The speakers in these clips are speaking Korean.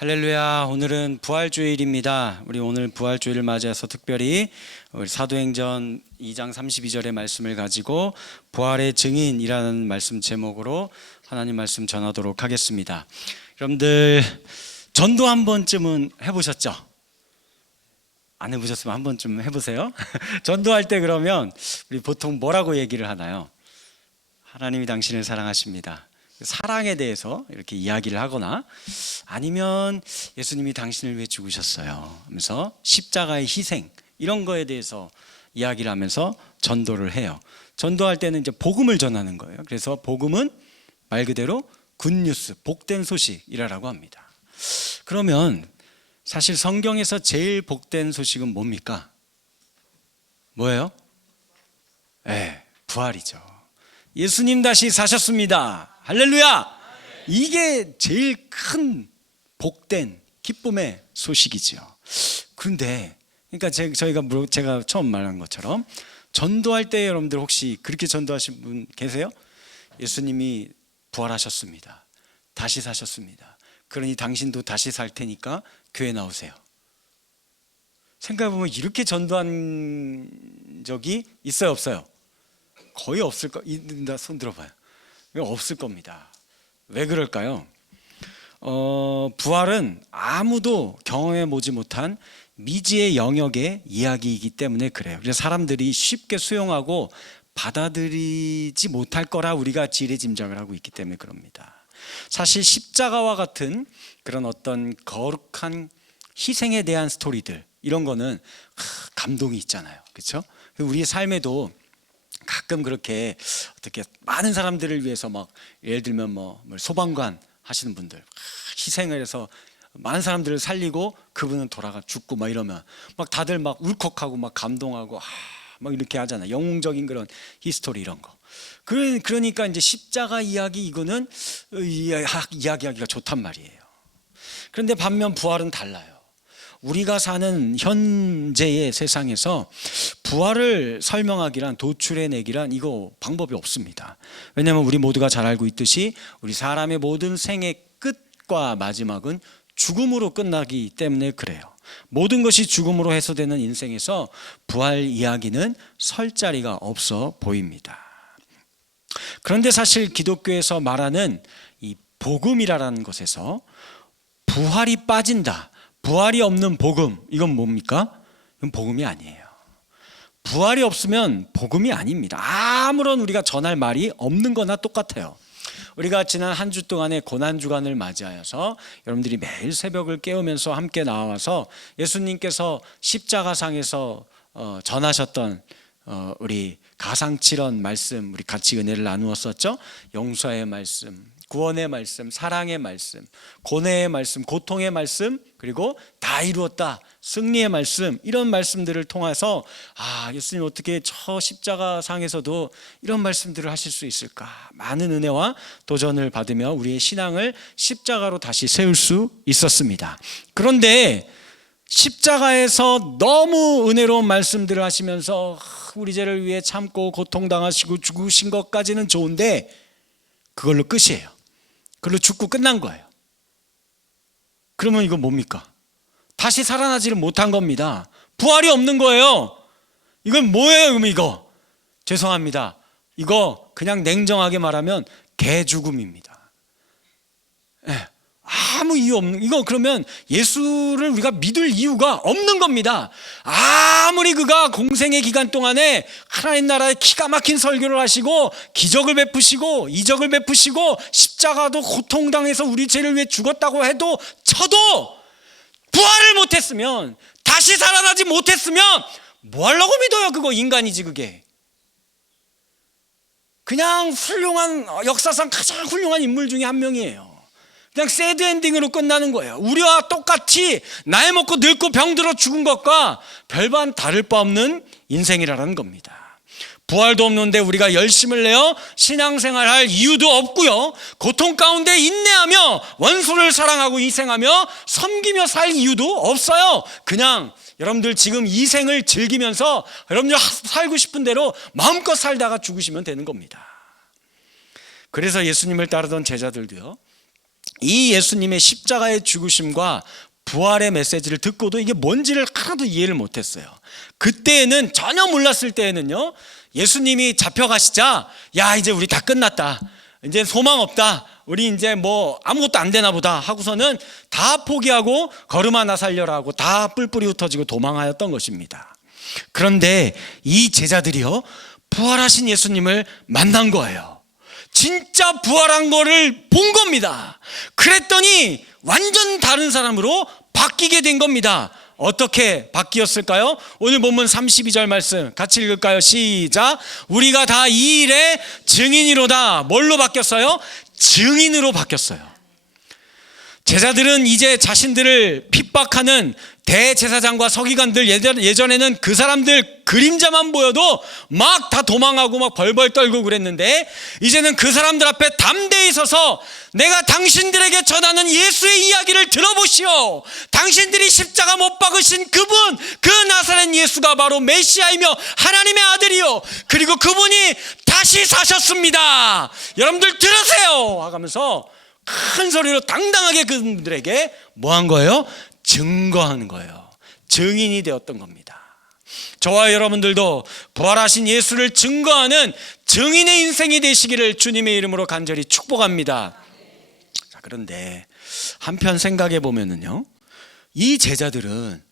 할렐루야. 오늘은 부활주일입니다. 우리 오늘 부활주일을 맞이해서 특별히 우리 사도행전 2장 32절의 말씀을 가지고 부활의 증인이라는 말씀 제목으로 하나님 말씀 전하도록 하겠습니다. 여러분들 전도 한 번쯤은 해보셨죠? 안 해보셨으면 한 번쯤 해보세요. 전도할 때 그러면 우리 보통 뭐라고 얘기를 하나요? 하나님이 당신을 사랑하십니다. 사랑에 대해서 이렇게 이야기를 하거나 아니면 예수님이 당신을 위해 죽으셨어요 하면서 십자가의 희생 이런 거에 대해서 이야기를 하면서 전도를 해요. 전도할 때는 이제 복음을 전하는 거예요. 그래서 복음은 말 그대로 굿뉴스, 복된 소식이라고 합니다. 그러면 사실 성경에서 제일 복된 소식은 뭡니까? 뭐예요? 네, 부활이죠. 예수님 다시 사셨습니다. 할렐루야! 이게 제일 큰 복된 기쁨의 소식이죠. 그런데 그러니까 제가 처음 말한 것처럼 전도할 때 여러분들 혹시 그렇게 전도하신 분 계세요? 예수님이 부활하셨습니다. 다시 사셨습니다. 그러니 당신도 다시 살 테니까 교회 나오세요. 생각해보면 이렇게 전도한 적이 있어요, 없어요? 거의 없을 거. 손 들어봐요. 없을 겁니다. 왜 그럴까요? 부활은 아무도 경험해 보지 못한 미지의 영역의 이야기이기 때문에 그래요. 그래서 사람들이 쉽게 수용하고 받아들이지 못할 거라 우리가 지레짐작을 하고 있기 때문에 그럽니다. 사실 십자가와 같은 그런 어떤 거룩한 희생에 대한 스토리들 이런 거는 감동이 있잖아요. 그렇죠? 우리의 삶에도 가끔 그렇게 어떻게 많은 사람들을 위해서 막 예를 들면 뭐 소방관 하시는 분들 희생을 해서 많은 사람들을 살리고 그분은 돌아가 죽고 막 이러면 막 다들 막 울컥하고 막 감동하고 막 이렇게 하잖아요. 영웅적인 그런 히스토리 이런 거. 그러니까 이제 십자가 이야기 이거는 이야기하기가 좋단 말이에요. 그런데 반면 부활은 달라요. 우리가 사는 현재의 세상에서 부활을 설명하기란 도출해내기란 이거 방법이 없습니다. 왜냐하면 우리 모두가 잘 알고 있듯이 우리 사람의 모든 생의 끝과 마지막은 죽음으로 끝나기 때문에 그래요. 모든 것이 죽음으로 해소되는 인생에서 부활 이야기는 설 자리가 없어 보입니다. 그런데 사실 기독교에서 말하는 이 복음이라는 것에서 부활이 빠진다, 부활이 없는 복음, 이건 뭡니까? 이건 복음이 아니에요. 부활이 없으면 복음이 아닙니다. 아무런 우리가 전할 말이 없는 거나 똑같아요. 우리가 지난 한 주 동안의 고난주간을 맞이하여서 여러분들이 매일 새벽을 깨우면서 함께 나와서 예수님께서 십자가상에서 전하셨던 우리 가상칠언 말씀 우리 같이 은혜를 나누었었죠. 용서의 말씀, 구원의 말씀, 사랑의 말씀, 고뇌의 말씀, 고통의 말씀, 그리고 다 이루었다 승리의 말씀, 이런 말씀들을 통해서 예수님 어떻게 저 십자가상에서도 이런 말씀들을 하실 수 있을까, 많은 은혜와 도전을 받으며 우리의 신앙을 십자가로 다시 세울 수 있었습니다. 그런데 십자가에서 너무 은혜로운 말씀들을 하시면서 우리 죄를 위해 참고 고통당하시고 죽으신 것까지는 좋은데 그걸로 끝이에요. 그걸로 죽고 끝난 거예요. 그러면 이거 뭡니까? 다시 살아나지를 못한 겁니다. 부활이 없는 거예요. 이건 뭐예요? 그럼 이거 죄송합니다. 이거 그냥 냉정하게 말하면 개죽음입니다. 아무 이유 없는, 이거 그러면 예수를 우리가 믿을 이유가 없는 겁니다. 아무리 그가 공생의 기간 동안에 하나님 나라에 기가 막힌 설교를 하시고 기적을 베푸시고 이적을 베푸시고 십자가도 고통당해서 우리 죄를 위해 죽었다고 해도 쳐도 부활을 못했으면, 다시 살아나지 못했으면 뭐 하려고 믿어요? 그거 인간이지. 그게 그냥 훌륭한, 역사상 가장 훌륭한 인물 중에 한 명이에요. 그냥 새드 엔딩으로 끝나는 거예요. 우리와 똑같이 나이 먹고 늙고 병들어 죽은 것과 별반 다를 바 없는 인생이라는 겁니다. 부활도 없는데 우리가 열심을 내어 신앙생활할 이유도 없고요, 고통 가운데 인내하며 원수를 사랑하고 희생하며 섬기며 살 이유도 없어요. 그냥 여러분들 지금 이 생을 즐기면서 여러분들 살고 싶은 대로 마음껏 살다가 죽으시면 되는 겁니다. 그래서 예수님을 따르던 제자들도요, 이 예수님의 십자가의 죽으심과 부활의 메시지를 듣고도 이게 뭔지를 하나도 이해를 못했어요. 그때에는 전혀 몰랐을 때에는요, 예수님이 잡혀가시자 야 이제 우리 다 끝났다, 이제 소망 없다, 우리 이제 뭐 아무것도 안 되나 보다 하고서는 다 포기하고 걸음 하나 살려라 하고 다 뿔뿔이 흩어지고 도망하였던 것입니다. 그런데 이 제자들이요, 부활하신 예수님을 만난 거예요. 진짜 부활한 거를 본 겁니다. 그랬더니 완전 다른 사람으로 바뀌게 된 겁니다. 어떻게 바뀌었을까요? 오늘 본문 32절 말씀 같이 읽을까요? 시작. 우리가 다 이 일의 증인이로다. 뭘로 바뀌었어요? 증인으로 바뀌었어요. 제자들은 이제 자신들을 핍박하는 대제사장과 서기관들, 예전에는 그 사람들 그림자만 보여도 막 다 도망하고 막 벌벌 떨고 그랬는데, 이제는 그 사람들 앞에 담대히 서서 내가 당신들에게 전하는 예수의 이야기를 들어보시오. 당신들이 십자가 못 박으신 그분, 그 나사렛 예수가 바로 메시아이며 하나님의 아들이요, 그리고 그분이 다시 사셨습니다. 여러분들 들으세요 하면서 큰 소리로 당당하게 그분들에게 뭐 한 거예요? 증거하는 거예요. 증인이 되었던 겁니다. 저와 여러분들도 부활하신 예수를 증거하는 증인의 인생이 되시기를 주님의 이름으로 간절히 축복합니다. 자, 그런데 한편 생각해 보면은요, 이 제자들은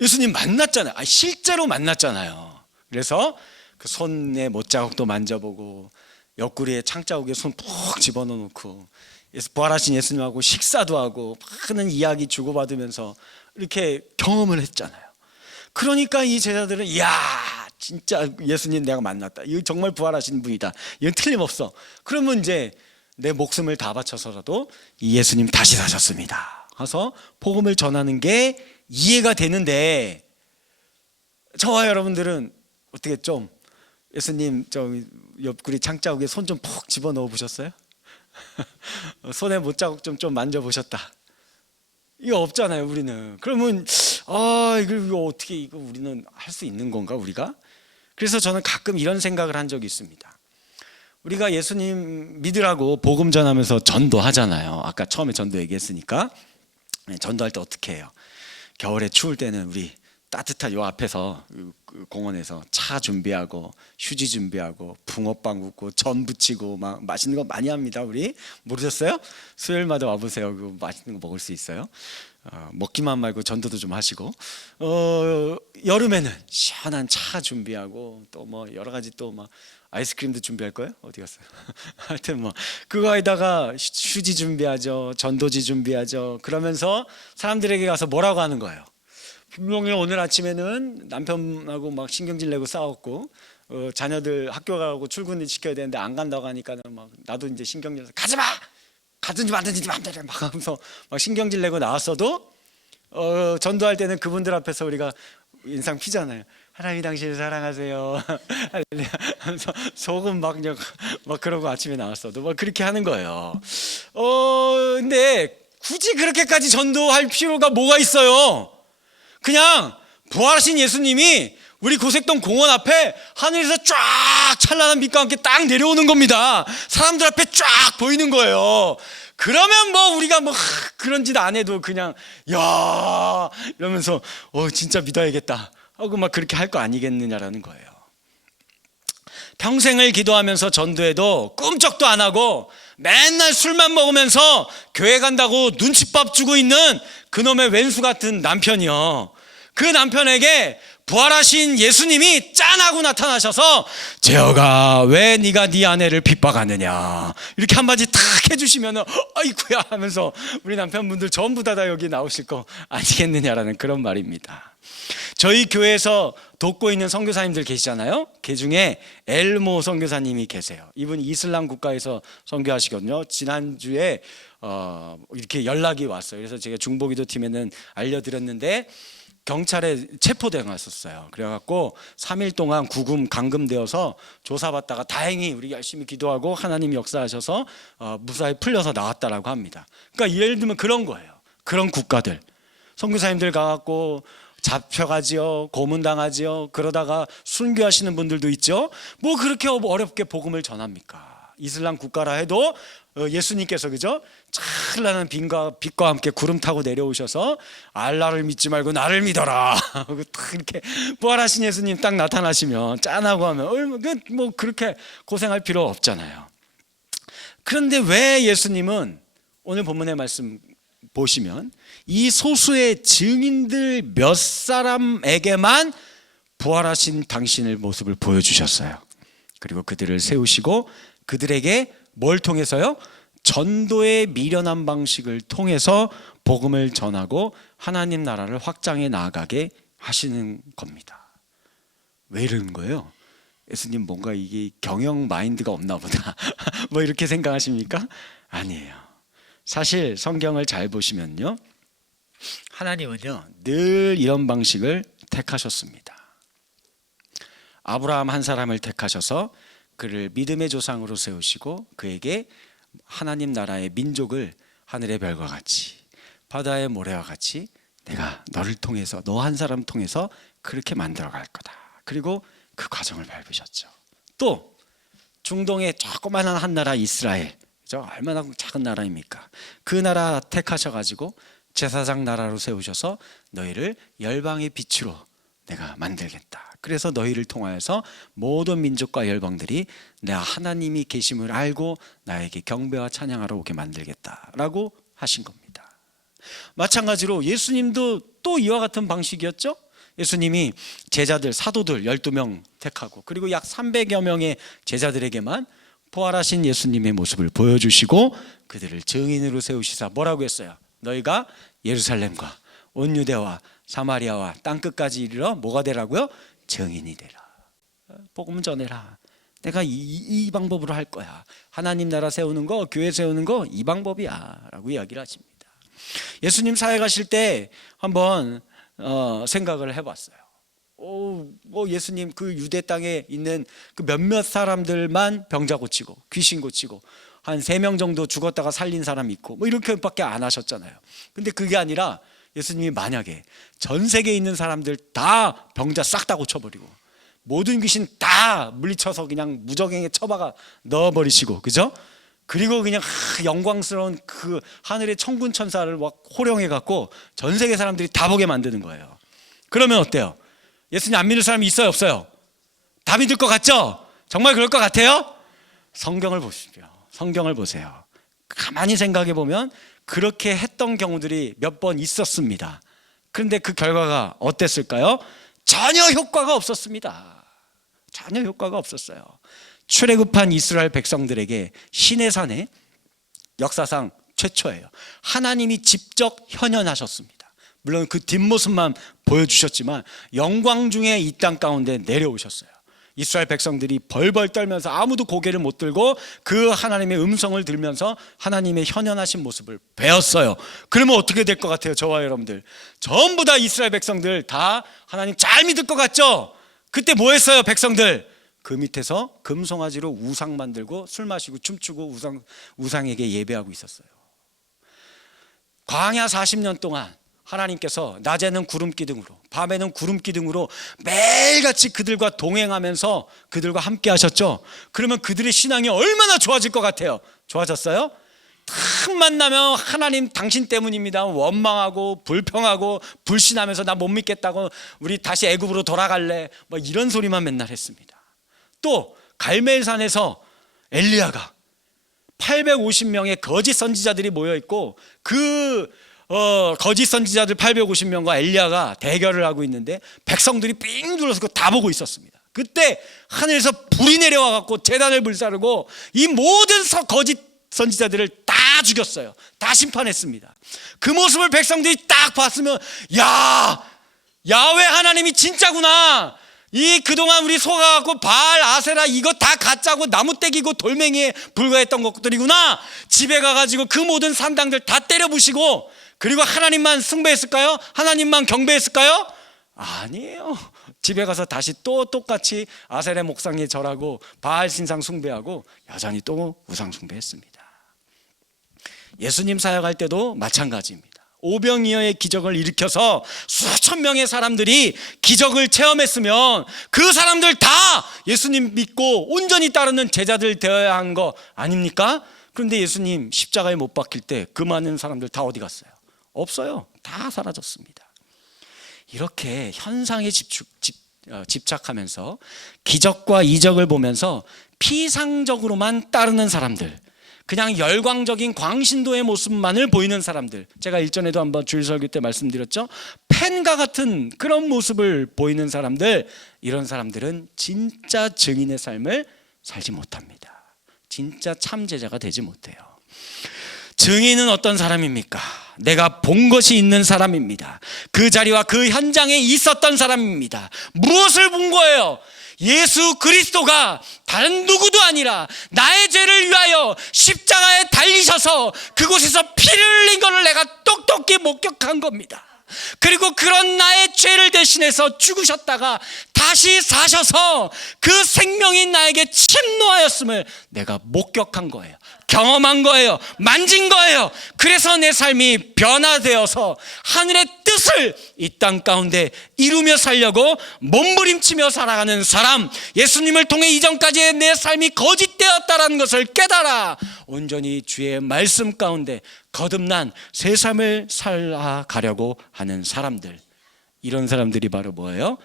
예수님 만났잖아요. 실제로 만났잖아요. 그래서 그 손에 못자국도 만져보고 옆구리에 창자국에 손 푹 집어넣어 놓고 부활하신 예수님하고 식사도 하고 많은 이야기 주고받으면서 이렇게 경험을 했잖아요. 그러니까 이 제자들은 이야 진짜 예수님 내가 만났다, 이거 정말 부활하신 분이다, 이건 틀림없어. 그러면 이제 내 목숨을 다 바쳐서라도 이 예수님 다시 사셨습니다 해서 복음을 전하는 게 이해가 되는데, 저와 여러분들은 어떻게 좀 예수님 좀 옆구리 창자국에 손 좀 푹 집어넣어 보셨어요? 손에 못자국 좀 만져보셨다, 이거 없잖아요 우리는. 그러면 이거 어떻게, 이거 우리는 할 수 있는 건가 우리가? 그래서 저는 가끔 이런 생각을 한 적이 있습니다. 우리가 예수님 믿으라고 복음 전하면서 전도하잖아요. 아까 처음에 전도 얘기했으니까. 전도할 때 어떻게 해요? 겨울에 추울 때는 우리 따뜻한 요 앞에서 공원에서 차 준비하고 휴지 준비하고 붕어빵 굽고 전 부치고 막 맛있는 거 많이 합니다. 우리 모르셨어요? 수요일마다 와보세요. 그 맛있는 거 먹을 수 있어요. 먹기만 말고 전도도 좀 하시고, 여름에는 시원한 차 준비하고 또 뭐 여러 가지 또 막 아이스크림도 준비할 거예요? 어디 갔어요? 하여튼 뭐 그거에다가 휴지 준비하죠, 전도지 준비하죠. 그러면서 사람들에게 가서 뭐라고 하는 거예요? 분명히 오늘 아침에는 남편하고 막 신경질 내고 싸웠고, 자녀들 학교 가고 출근 시켜야 되는데 안 간다고 하니까 막 나도 이제 신경질 내서 가지 마, 가든지 말든지 마음대로 막 하면서 막 신경질 내고 나왔어도 전도할 때는 그분들 앞에서 우리가 인상 피잖아요. 하나님이 당신을 사랑하세요 하면서 속은 막 그러고 아침에 나왔어도 막 그렇게 하는 거예요. 근데 굳이 그렇게까지 전도할 필요가 뭐가 있어요? 그냥 부활하신 예수님이 우리 고색동 공원 앞에 하늘에서 쫙 찬란한 빛과 함께 딱 내려오는 겁니다. 사람들 앞에 쫙 보이는 거예요. 그러면 뭐 우리가 뭐 그런 짓 안 해도 그냥 야 이러면서 진짜 믿어야겠다 하고 막 그렇게 할 거 아니겠느냐라는 거예요. 평생을 기도하면서 전도해도 꿈쩍도 안 하고 맨날 술만 먹으면서 교회 간다고 눈칫밥 주고 있는 그놈의 왼수 같은 남편이요, 그 남편에게 부활하신 예수님이 짠하고 나타나셔서 재혁아 왜 네가 네 아내를 핍박하느냐 이렇게 한마디 탁 해주시면 아이쿠야 하면서 우리 남편분들 전부 다 여기 나오실 거 아니겠느냐라는 그런 말입니다. 저희 교회에서 돕고 있는 선교사님들 계시잖아요. 그 중에 엘모 선교사님이 계세요. 이분이 이슬람 국가에서 선교하시거든요. 지난주에 이렇게 연락이 왔어요. 그래서 제가 중보기도 팀에는 알려드렸는데 경찰에 체포당했었어요. 그래갖고 3일 동안 감금되어서 조사받다가 다행히 우리 열심히 기도하고 하나님이 역사하셔서 무사히 풀려서 나왔다라고 합니다. 그러니까 예를 들면 그런 거예요. 그런 국가들 선교사님들 가갖고 잡혀가지요, 고문당하지요. 그러다가 순교하시는 분들도 있죠. 뭐 그렇게 어렵게 복음을 전합니까? 이슬람 국가라 해도 예수님께서 그죠? 찬란한 빛과 함께 구름 타고 내려오셔서 알라를 믿지 말고 나를 믿어라. 딱 이렇게 부활하신 예수님 딱 나타나시면 짠하고 하면 뭐 그렇게 고생할 필요 없잖아요. 그런데 왜 예수님은 오늘 본문의 말씀 보시면 이 소수의 증인들 몇 사람에게만 부활하신 당신의 모습을 보여주셨어요. 그리고 그들을 세우시고 그들에게 뭘 통해서요? 전도의 미련한 방식을 통해서 복음을 전하고 하나님 나라를 확장해 나아가게 하시는 겁니다. 왜 이러는 거예요? 예수님 뭔가 이게 경영 마인드가 없나 보다 뭐 이렇게 생각하십니까? 아니에요. 사실 성경을 잘 보시면요, 하나님은요 늘 이런 방식을 택하셨습니다. 아브라함 한 사람을 택하셔서 그를 믿음의 조상으로 세우시고 그에게 하나님 나라의 민족을 하늘의 별과 같이 바다의 모래와 같이 내가 너를 통해서 너 한 사람 통해서 그렇게 만들어 갈 거다. 그리고 그 과정을 밟으셨죠. 또 중동의 조그마한 한 나라 이스라엘, 얼마나 작은 나라입니까? 그 나라 택하셔가지고 제사장 나라로 세우셔서 너희를 열방의 빛으로 내가 만들겠다. 그래서 너희를 통하여서 모든 민족과 열방들이 내가 하나님이 계심을 알고 나에게 경배와 찬양하러 오게 만들겠다라고 하신 겁니다. 마찬가지로 예수님도 또 이와 같은 방식이었죠. 예수님이 제자들, 사도들 12명 택하고 그리고 약 300여 명의 제자들에게만 부활하신 예수님의 모습을 보여주시고 그들을 증인으로 세우시사 뭐라고 했어요? 너희가 예루살렘과 온 유대와 사마리아와 땅끝까지 이르러 뭐가 되라고요? 증인이 되라. 복음 전해라. 내가 이 방법으로 할 거야. 하나님 나라 세우는 거, 교회 세우는 거 이 방법이야 라고 이야기를 하십니다. 예수님 사회 가실 때 한번 생각을 해봤어요. 예수님 그 유대 땅에 있는 그 몇몇 사람들만 병자 고치고 귀신 고치고 한 3명 정도 죽었다가 살린 사람 있고 뭐 이렇게밖에 안 하셨잖아요. 근데 그게 아니라 예수님이 만약에 전 세계에 있는 사람들 다 병자 싹 다 고쳐버리고 모든 귀신 다 물리쳐서 그냥 무적행에 처박아 넣어버리시고, 그죠? 그리고 그냥 영광스러운 그 하늘의 천군 천사를 막 호령해갖고 전 세계 사람들이 다 보게 만드는 거예요. 그러면 어때요? 예수님 안 믿을 사람이 있어요, 없어요? 다 믿을 것 같죠? 정말 그럴 것 같아요? 성경을 보십시오. 성경을 보세요. 가만히 생각해 보면 그렇게 했던 경우들이 몇 번 있었습니다. 그런데 그 결과가 어땠을까요? 전혀 효과가 없었습니다. 전혀 효과가 없었어요. 출애굽한 이스라엘 백성들에게 시내산에 역사상 최초예요. 하나님이 직접 현현하셨습니다. 물론 그 뒷모습만 보여주셨지만 영광 중에 이 땅 가운데 내려오셨어요. 이스라엘 백성들이 벌벌 떨면서 아무도 고개를 못 들고 그 하나님의 음성을 들으면서 하나님의 현현하신 모습을 배웠어요. 그러면 어떻게 될 것 같아요? 저와 여러분들 전부 다 이스라엘 백성들 다 하나님 잘 믿을 것 같죠? 그때 뭐 했어요? 백성들 그 밑에서 금송아지로 우상 만들고 술 마시고 춤추고 우상에게 예배하고 있었어요. 광야 40년 동안 하나님께서 낮에는 구름 기둥으로 밤에는 구름 기둥으로 매일같이 그들과 동행하면서 그들과 함께 하셨죠. 그러면 그들의 신앙이 얼마나 좋아질 것 같아요? 좋아졌어요? 틈만 나면 하나님 당신 때문입니다 원망하고 불평하고 불신하면서 나 못 믿겠다고 우리 다시 애굽으로 돌아갈래 뭐 이런 소리만 맨날 했습니다. 또 갈멜산에서 엘리야가 850명의 거짓 선지자들이 모여있고 그 거짓 선지자들 850명과 엘리야가 대결을 하고 있는데 백성들이 삥 둘러서 그거 다 보고 있었습니다. 그때 하늘에서 불이 내려와 갖고 제단을 불사르고 이 모든 거짓 선지자들을 다 죽였어요. 다 심판했습니다. 그 모습을 백성들이 딱 봤으면 야훼 하나님이 진짜구나. 이 그동안 우리 속아갖고 바알, 아세라 이거 다 가짜고 나무떼기고 돌멩이에 불과했던 것들이구나. 집에 가가지고 그 모든 산당들 다 때려 부시고 그리고 하나님만 숭배했을까요? 하나님만 경배했을까요? 아니에요. 집에 가서 다시 또 똑같이 아세라 목상에 절하고 바알 신상 숭배하고 여전히 또 우상 숭배했습니다. 예수님 사역할 때도 마찬가지입니다. 오병이어의 기적을 일으켜서 수천 명의 사람들이 기적을 체험했으면 그 사람들 다 예수님 믿고 온전히 따르는 제자들 되어야 하는 거 아닙니까? 그런데 예수님 십자가에 못 박힐 때 그 많은 사람들 다 어디 갔어요? 없어요. 다 사라졌습니다. 이렇게 현상에 집착하면서 기적과 이적을 보면서 피상적으로만 따르는 사람들, 그냥 열광적인 광신도의 모습만을 보이는 사람들, 제가 일전에도 한번 주일 설교 때 말씀드렸죠. 펜과 같은 그런 모습을 보이는 사람들, 이런 사람들은 진짜 증인의 삶을 살지 못합니다. 진짜 참 제자가 되지 못해요. 증인은 어떤 사람입니까? 내가 본 것이 있는 사람입니다. 그 자리와 그 현장에 있었던 사람입니다. 무엇을 본 거예요? 예수 그리스도가 다른 누구도 아니라 나의 죄를 위하여 십자가에 달리셔서 그곳에서 피를 흘린 것을 내가 똑똑히 목격한 겁니다. 그리고 그런 나의 죄를 대신해서 죽으셨다가 다시 사셔서 그 생명이 나에게 침노하였음을 내가 목격한 거예요. 경험한 거예요. 만진 거예요. 그래서 내 삶이 변화되어서 하늘의 뜻을 이 땅 가운데 이루며 살려고 몸부림치며 살아가는 사람, 예수님을 통해 이전까지의 내 삶이 거짓되었다라는 것을 깨달아 온전히 주의 말씀 가운데 거듭난 새 삶을 살아가려고 하는 사람들, 이런 사람들이 바로 뭐예요?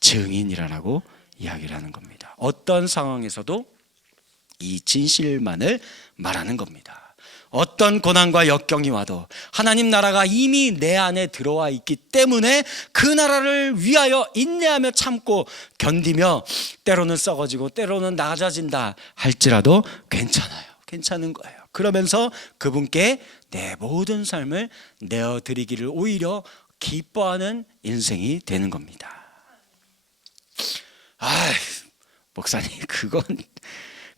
증인이라고 이야기를 하는 겁니다. 어떤 상황에서도 이 진실만을 말하는 겁니다. 어떤 고난과 역경이 와도 하나님 나라가 이미 내 안에 들어와 있기 때문에 그 나라를 위하여 인내하며 참고 견디며 때로는 썩어지고 때로는 낮아진다 할지라도 괜찮은 거예요. 그러면서 그분께 내 모든 삶을 내어드리기를 오히려 기뻐하는 인생이 되는 겁니다. 목사님,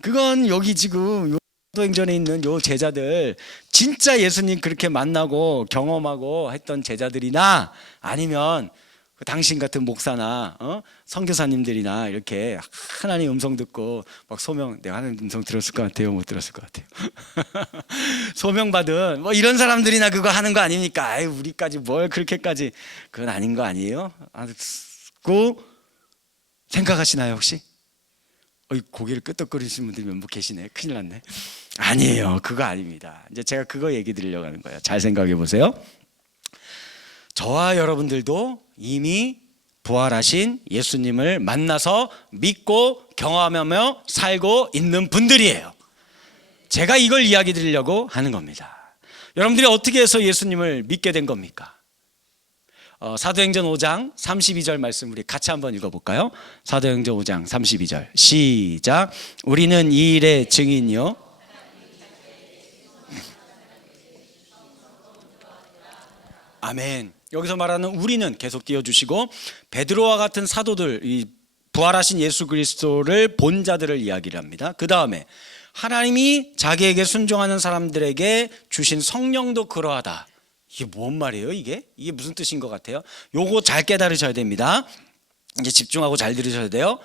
그건 여기 지금 사도행전에 있는 요 제자들, 진짜 예수님 그렇게 만나고 경험하고 했던 제자들이나 아니면 당신 같은 목사나 선교사님들이나 이렇게 하나님 음성 듣고 막 소명, 내가 하나님 음성 들었을 것 같아요, 못 들었을 것 같아요. 소명 받은 뭐 이런 사람들이나 그거 하는 거 아닙니까? 아유, 우리까지 뭘 그렇게까지, 그건 아닌 거 아니에요? 고 생각하시나요 혹시? 고개를 끄덕거리시는 분들이 몇 분 계시네. 큰일 났네. 아니에요, 그거 아닙니다. 이제 제가 그거 얘기 드리려고 하는 거예요. 잘 생각해 보세요. 저와 여러분들도 이미 부활하신 예수님을 만나서 믿고 경험하며 살고 있는 분들이에요. 제가 이걸 이야기 드리려고 하는 겁니다. 여러분들이 어떻게 해서 예수님을 믿게 된 겁니까? 사도행전 5장 32절 말씀 우리 같이 한번 읽어볼까요? 사도행전 5장 32절 시작. 우리는 이 일의 증인이요 아멘. 여기서 말하는 우리는 계속 띄워주시고, 베드로와 같은 사도들, 이 부활하신 예수 그리스도를 본 자들을 이야기를 합니다. 그 다음에 하나님이 자기에게 순종하는 사람들에게 주신 성령도 그러하다. 이게 뭔 말이에요? 이게 무슨 뜻인 것 같아요? 요거 잘 깨달으셔야 됩니다. 이제 집중하고 잘 들으셔야 돼요.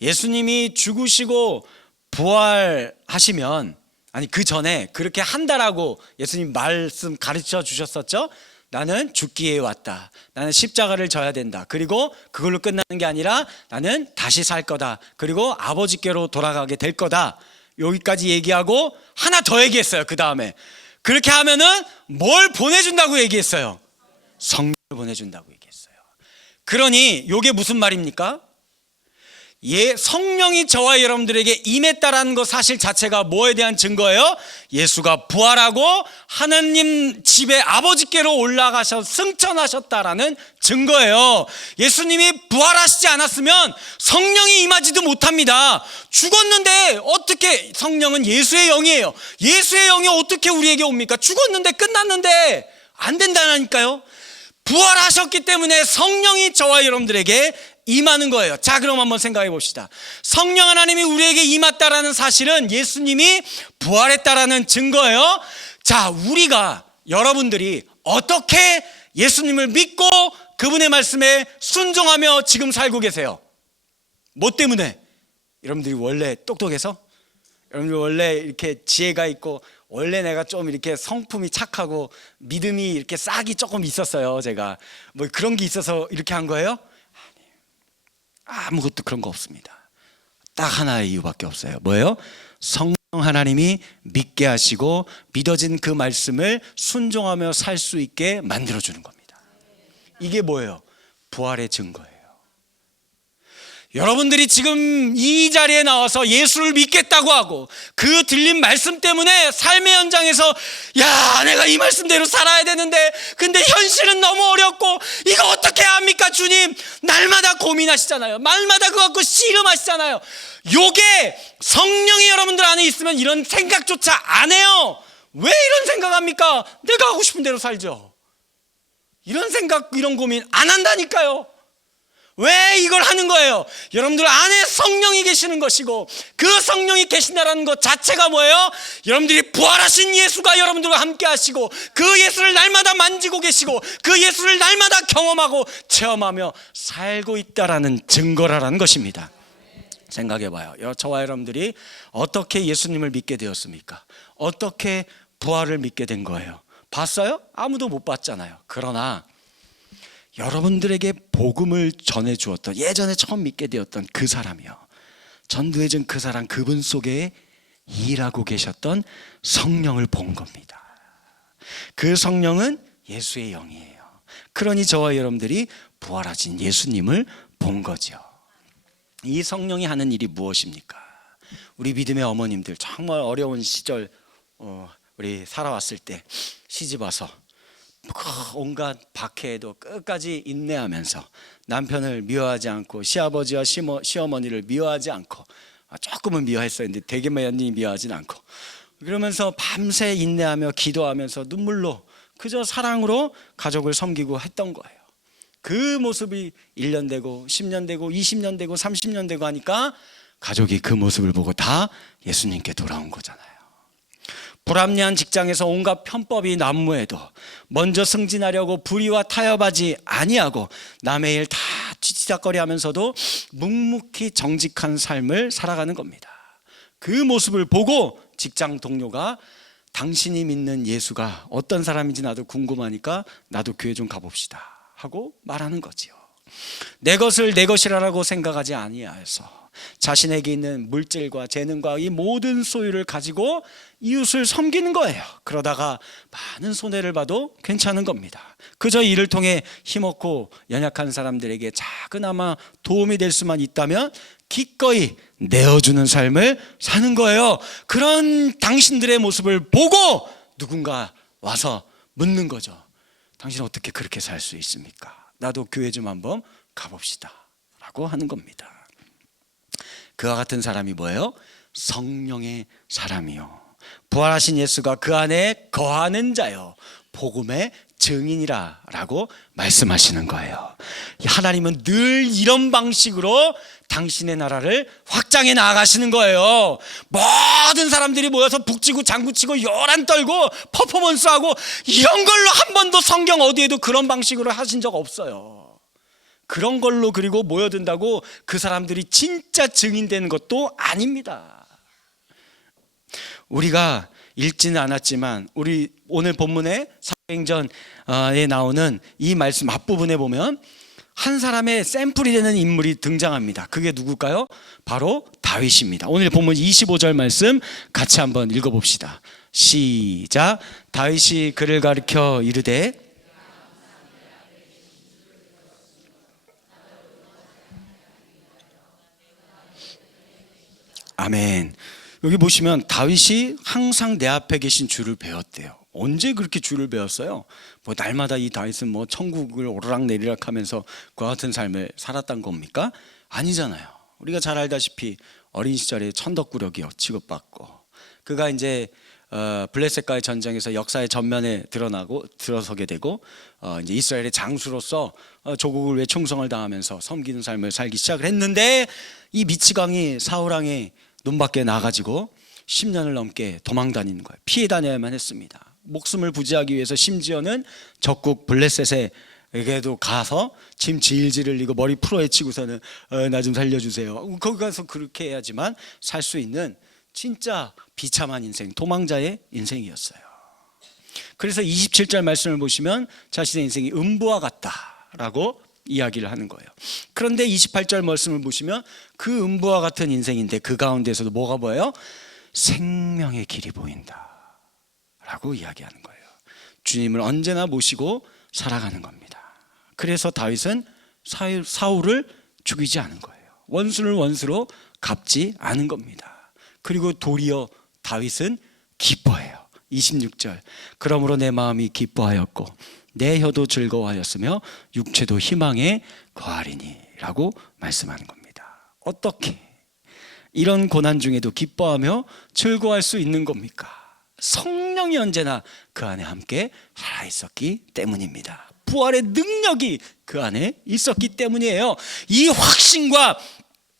예수님이 죽으시고 부활하시면, 아니 그 전에 그렇게 한다라고 예수님 말씀 가르쳐 주셨었죠? 나는 죽기에 왔다. 나는 십자가를 져야 된다. 그리고 그걸로 끝나는 게 아니라 나는 다시 살 거다. 그리고 아버지께로 돌아가게 될 거다. 여기까지 얘기하고 하나 더 얘기했어요. 그 다음에 그렇게 하면은 뭘 보내준다고 얘기했어요? 성령을 보내준다고 얘기했어요. 그러니 이게 무슨 말입니까? 성령이 저와 여러분들에게 임했다라는 것 사실 자체가 뭐에 대한 증거예요? 예수가 부활하고 하나님 집에 아버지께로 올라가셔 승천하셨다라는 증거예요. 예수님이 부활하시지 않았으면 성령이 임하지도 못합니다. 죽었는데 어떻게, 성령은 예수의 영이에요. 예수의 영이 어떻게 우리에게 옵니까? 죽었는데 끝났는데 안 된다니까요. 부활하셨기 때문에 성령이 저와 여러분들에게 임하는 거예요. 자, 그럼 한번 생각해 봅시다. 성령 하나님이 우리에게 임했다라는 사실은 예수님이 부활했다라는 증거예요. 자, 우리가, 여러분들이 어떻게 예수님을 믿고 그분의 말씀에 순종하며 지금 살고 계세요? 뭐 때문에? 여러분들이 원래 똑똑해서? 여러분들이 원래 이렇게 지혜가 있고 원래 내가 좀 이렇게 성품이 착하고 믿음이 이렇게 싹이 조금 있었어요. 제가 뭐 그런 게 있어서 이렇게 한 거예요? 아무것도 그런 거 없습니다. 딱 하나의 이유밖에 없어요. 뭐예요? 성령 하나님이 믿게 하시고 믿어진 그 말씀을 순종하며 살 수 있게 만들어주는 겁니다. 이게 뭐예요? 부활의 증거예요. 여러분들이 지금 이 자리에 나와서 예수를 믿겠다고 하고 그 들린 말씀 때문에 삶의 현장에서 야, 내가 이 말씀대로 살아야 되는데 근데 현실은 너무 어렵고 이거 어떻게 합니까 주님? 날마다 고민하시잖아요. 날마다 그거 갖고 씨름하시잖아요. 요게 성령이 여러분들 안에 있으면 이런 생각조차 안 해요. 왜 이런 생각합니까? 내가 하고 싶은 대로 살죠. 이런 생각, 이런 고민 안 한다니까요. 왜 이걸 하는 거예요? 여러분들 안에 성령이 계시는 것이고 그 성령이 계신다는 것 자체가 뭐예요? 여러분들이 부활하신 예수가 여러분들과 함께 하시고 그 예수를 날마다 만지고 계시고 그 예수를 날마다 경험하고 체험하며 살고 있다라는 증거라는 것입니다. 생각해봐요. 저와 여러분들이 어떻게 예수님을 믿게 되었습니까? 어떻게 부활을 믿게 된 거예요? 봤어요? 아무도 못 봤잖아요. 그러나 여러분들에게 복음을 전해 주었던, 예전에 처음 믿게 되었던 그 사람이요, 전도해준 그 사람, 그분 속에 일하고 계셨던 성령을 본 겁니다. 그 성령은 예수의 영이에요. 그러니 저와 여러분들이 부활하신 예수님을 본 거죠. 이 성령이 하는 일이 무엇입니까? 우리 믿음의 어머님들 정말 어려운 시절 우리 살아왔을 때 시집 와서 온갖 박해에도 끝까지 인내하면서 남편을 미워하지 않고 시아버지와 시어머니를 미워하지 않고, 조금은 미워했어요. 근데 되게 많이 미워하진 않고, 그러면서 밤새 인내하며 기도하면서 눈물로 그저 사랑으로 가족을 섬기고 했던 거예요. 그 모습이 1년 되고 10년 되고 20년 되고 30년 되고 하니까 가족이 그 모습을 보고 다 예수님께 돌아온 거잖아요. 불합리한 직장에서 온갖 편법이 난무해도 먼저 승진하려고 불의와 타협하지 아니하고 남의 일 다 찌찌작거리 하면서도 묵묵히 정직한 삶을 살아가는 겁니다. 그 모습을 보고 직장 동료가 당신이 믿는 예수가 어떤 사람인지 나도 궁금하니까 나도 교회 좀 가봅시다 하고 말하는 거지요. 내 것을 내 것이라고 생각하지 아니하여서 자신에게 있는 물질과 재능과 이 모든 소유를 가지고 이웃을 섬기는 거예요. 그러다가 많은 손해를 봐도 괜찮은 겁니다. 그저 이를 통해 힘없고 연약한 사람들에게 작은아마 도움이 될 수만 있다면 기꺼이 내어주는 삶을 사는 거예요. 그런 당신들의 모습을 보고 누군가 와서 묻는 거죠. 당신 어떻게 그렇게 살 수 있습니까? 나도 교회 좀 한번 가봅시다 라고 하는 겁니다. 그와 같은 사람이 뭐예요? 성령의 사람이요, 부활하신 예수가 그 안에 거하는 자요, 복음의 증인이라 라고 말씀하시는 거예요. 하나님은 늘 이런 방식으로 당신의 나라를 확장해 나아가시는 거예요. 모든 사람들이 모여서 북치고 장구치고 요란 떨고 퍼포먼스하고 이런 걸로 한 번도 성경 어디에도 그런 방식으로 하신 적 없어요. 그런 걸로 그리고 모여든다고 그 사람들이 진짜 증인되는 것도 아닙니다. 우리가 읽지는 않았지만 우리 오늘 본문의 사도행전에 나오는 이 말씀 앞부분에 보면 한 사람의 샘플이 되는 인물이 등장합니다. 그게 누굴까요? 바로 다윗입니다. 오늘 본문 25절 말씀 같이 한번 읽어봅시다. 시작. 다윗이 그를 가리켜 이르되 아멘. 여기 보시면 다윗이 항상 내 앞에 계신 주를 배웠대요. 언제 그렇게 주를 배웠어요? 뭐 날마다 이 다윗은 뭐 천국을 오르락내리락 하면서 그와 같은 삶을 살았단 겁니까? 아니잖아요. 우리가 잘 알다시피 어린 시절에 천덕꾸러기 취급받고 그가 이제 블레셋과의 전쟁에서 역사의 전면에 들어서게 되고 이제 이스라엘의 장수로서 조국을 위해 충성을 다하면서 섬기는 삶을 살기 시작을 했는데 이 미치광이 사울왕의 눈밖에 나가지고 10년을 넘게 도망 다니는 거예요. 피해 다녀야만 했습니다. 목숨을 부지하기 위해서 심지어는 적국 블레셋에게도 가서 짐 질질 흘리고 머리 풀어 헤치고서는 나 좀 살려주세요. 거기 가서 그렇게 해야지만 살 수 있는 진짜 비참한 인생, 도망자의 인생이었어요. 그래서 27절 말씀을 보시면 자신의 인생이 음부와 같다라고 이야기를 하는 거예요. 그런데 28절 말씀을 보시면 그 음부와 같은 인생인데 그 가운데서도 뭐가 보여요? 생명의 길이 보인다 라고 이야기하는 거예요. 주님을 언제나 모시고 살아가는 겁니다. 그래서 다윗은 사울을 죽이지 않은 거예요. 원수를 원수로 갚지 않은 겁니다. 그리고 도리어 다윗은 기뻐해요. 26절 그러므로 내 마음이 기뻐하였고 내 혀도 즐거워하였으며 육체도 희망에 거하리니 라고 말씀하는 겁니다. 어떻게 이런 고난 중에도 기뻐하며 즐거워할 수 있는 겁니까? 성령이 언제나 그 안에 함께 살아있었기 때문입니다. 부활의 능력이 그 안에 있었기 때문이에요. 이 확신과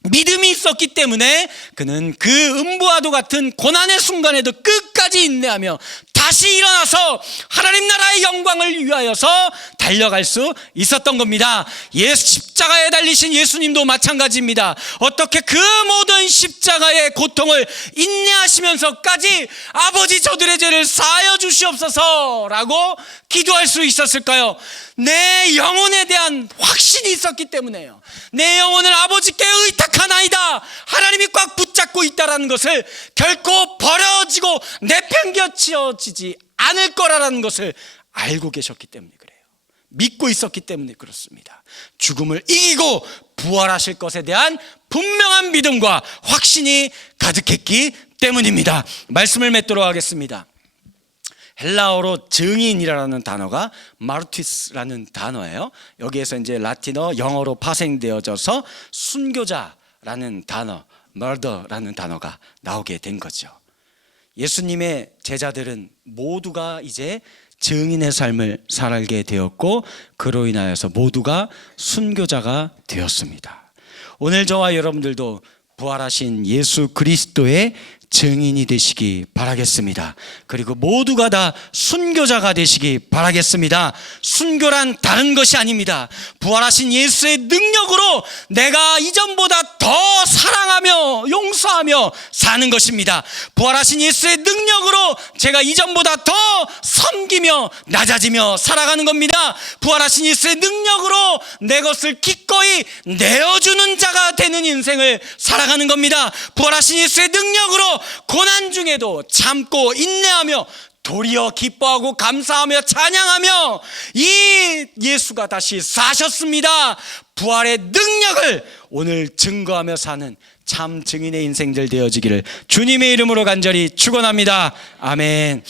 믿음이 있었기 때문에 그는 그 음부와도 같은 고난의 순간에도 끝까지 인내하며 다시 일어나서 하나님 나라의 영광을 위하여서 달려갈 수 있었던 겁니다. 십자가에 달리신 예수님도 마찬가지입니다. 어떻게 그 모든 십자가의 고통을 인내하시면서까지 아버지 저들의 죄를 사하여 주시옵소서 라고 기도할 수 있었을까요? 내 영혼에 대한 확신이 있었기 때문에요. 내 영혼을 아버지께 의탁하나이다, 하나님이 꽉 붙잡고 있다라는 것을 결코 버려지고 내팽겨치어지지 않을 거라는 것을 알고 계셨기 때문에 그래요. 믿고 있었기 때문에 그렇습니다. 죽음을 이기고 부활하실 것에 대한 분명한 믿음과 확신이 가득했기 때문입니다. 말씀을 맺도록 하겠습니다. 헬라어로 증인이라는 단어가 마르티스라는 단어예요. 여기에서 이제 라틴어 영어로 파생되어져서 순교자라는 단어, murder라는 단어가 나오게 된 거죠. 예수님의 제자들은 모두가 이제 증인의 삶을 살게 되었고 그로 인하여서 모두가 순교자가 되었습니다. 오늘 저와 여러분들도 부활하신 예수 그리스도의 증인이 되시기 바라겠습니다. 그리고 모두가 다 순교자가 되시기 바라겠습니다. 순교란 다른 것이 아닙니다. 부활하신 예수의 능력으로 내가 이전보다 더 사랑하며 용서하며 사는 것입니다. 부활하신 예수의 능력으로 제가 이전보다 더 섬기며 낮아지며 살아가는 겁니다. 부활하신 예수의 능력으로 내 것을 기꺼이 내어주는 자가 되는 인생을 살아가는 겁니다. 부활하신 예수의 능력으로 고난 중에도 참고 인내하며 도리어 기뻐하고 감사하며 찬양하며 이 예수가 다시 사셨습니다. 부활의 능력을 오늘 증거하며 사는 참 증인의 인생들 되어지기를 주님의 이름으로 간절히 축원합니다. 아멘.